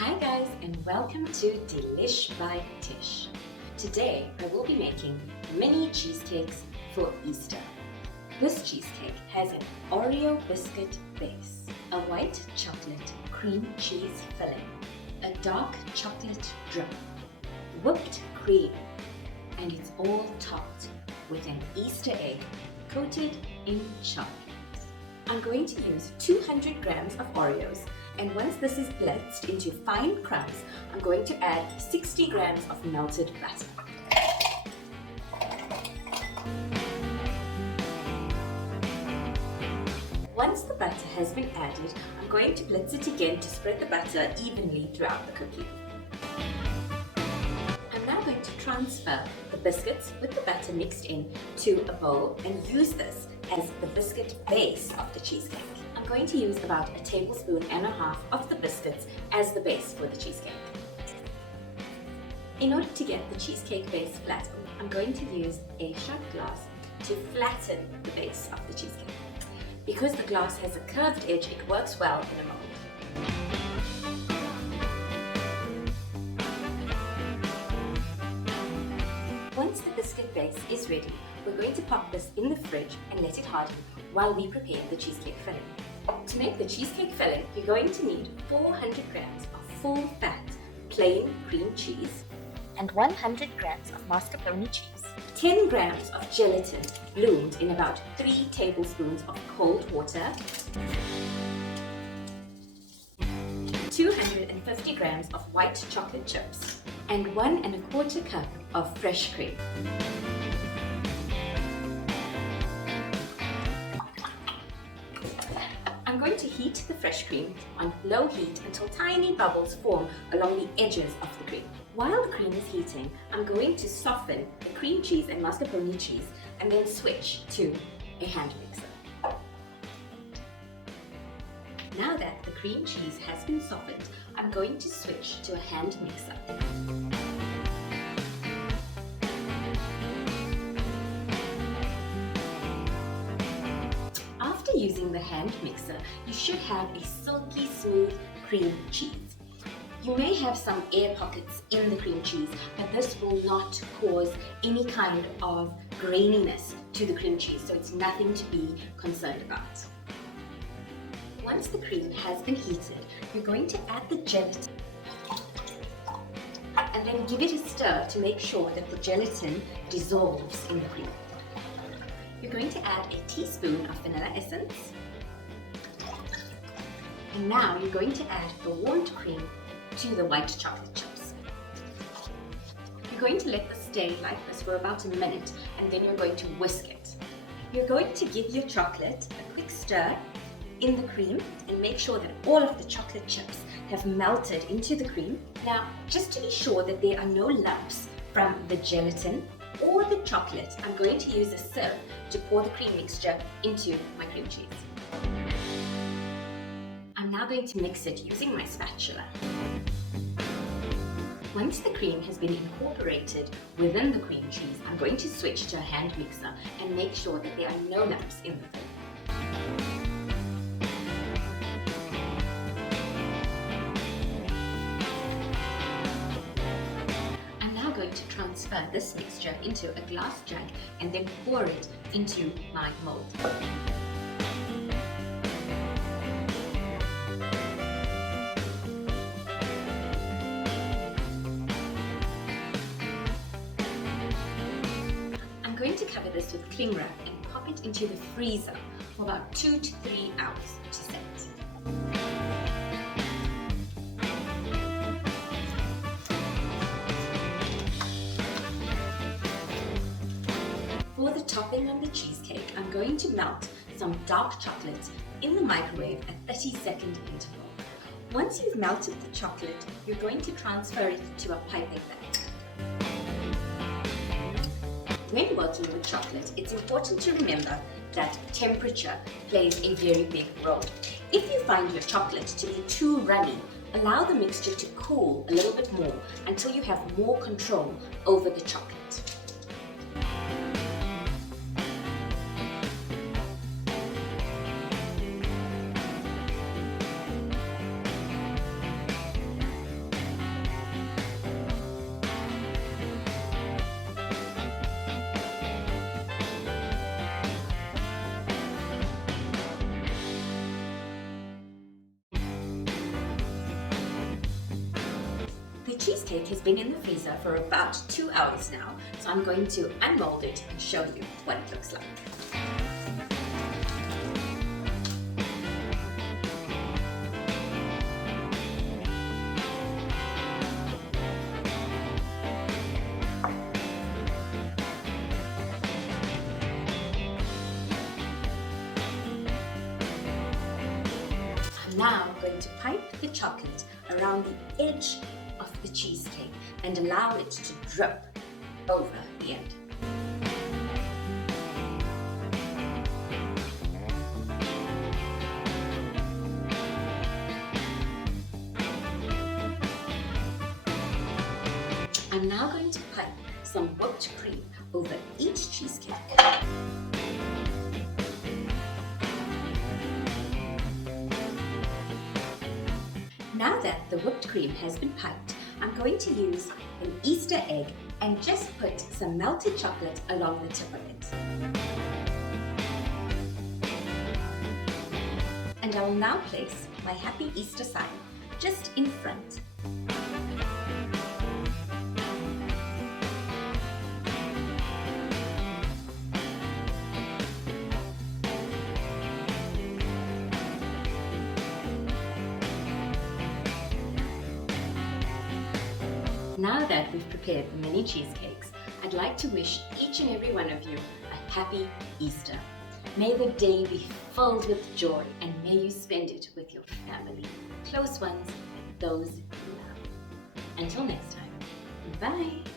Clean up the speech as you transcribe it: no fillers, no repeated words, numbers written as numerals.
Hi guys, and welcome to Delish by Tish. Today I will be making mini cheesecakes for Easter. This cheesecake has an Oreo biscuit base, a white chocolate cream cheese filling, a dark chocolate drip, whipped cream, and it's all topped with an Easter egg coated in chocolate. I'm going to use 200 grams of Oreos, and once this is blitzed into fine crumbs, I'm going to add 60 grams of melted butter. Once the butter has been added, I'm going to blitz it again to spread the butter evenly throughout the cookie. I'm now going to transfer the biscuits with the batter mixed in to a bowl and use this as the biscuit base of the cheesecake. I'm going to use about 1.5 tablespoons of the biscuits as the base for the cheesecake. In order to get the cheesecake base flattened, I'm going to use a shot glass to flatten the base of the cheesecake. Because the glass has a curved edge, it works well in a mold. Once the biscuit base is ready, we're going to pop this in the fridge and let it harden while we prepare the cheesecake filling. To make the cheesecake filling, you're going to need 400 grams of full-fat plain cream cheese and 100 grams of mascarpone cheese, 10 grams of gelatin bloomed in about 3 tablespoons of cold water, 250 grams of white chocolate chips, and 1¼ cup of fresh cream. I'm going to heat the fresh cream on low heat until tiny bubbles form along the edges of the cream. While the cream is heating, I'm going to soften the cream cheese and mascarpone cheese and then switch to a hand mixer. Now that the cream cheese has been softened, I'm going to switch to a hand mixer. After using the hand mixer, you should have a silky smooth cream cheese. You may have some air pockets in the cream cheese, but this will not cause any kind of graininess to the cream cheese, so it's nothing to be concerned about. Once the cream has been heated, you're going to add the gelatin and then give it a stir to make sure that the gelatin dissolves in the cream. You're going to add a teaspoon of vanilla essence, and now you're going to add the warmed cream to the white chocolate chips. You're going to let this stay like this for about a minute, and then you're going to whisk it. You're going to give your chocolate a quick stir in the cream and make sure that all of the chocolate chips have melted into the cream. Now, just to be sure that there are no lumps from the gelatin or the chocolate, I'm going to use a sieve to pour the cream mixture into my cream cheese. I'm now going to mix it using my spatula. Once the cream has been incorporated within the cream cheese, I'm going to switch to a hand mixer and make sure that there are no lumps in the filling. To transfer this mixture into a glass jug and then pour it into my mold. I'm going to cover this with cling wrap and pop it into the freezer for about 2 to 3 hours to set. For the topping on the cheesecake, I'm going to melt some dark chocolate in the microwave at 30-second interval. Once you've melted the chocolate, you're going to transfer it to a piping bag. When working with chocolate, it's important to remember that temperature plays a very big role. If you find your chocolate to be too runny, allow the mixture to cool a little bit more until you have more control over the chocolate. cheesecake has been in the freezer for about 2 hours now, so I'm going to unmold it and show you what it looks like. I'm now going to pipe the chocolate around the edge of the cheesecake and allow it to drip over the end. I'm now going to pipe some whipped cream over each cheesecake. Now that the whipped cream has been piped, I'm going to use an Easter egg and just put some melted chocolate along the tip of it. And I will now place my happy Easter sign just in front. Now that we've prepared the mini cheesecakes, I'd like to wish each and every one of you a happy Easter. May the day be filled with joy, and may you spend it with your family, close ones, and those you love. Until next time, bye!